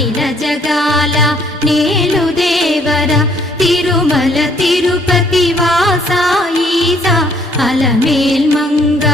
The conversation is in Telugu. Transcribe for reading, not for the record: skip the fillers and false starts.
అఖిల జగాల నేలు దేవర తిరుమల తిరుపతి వాసా ఈసా అలమేల్ మంగ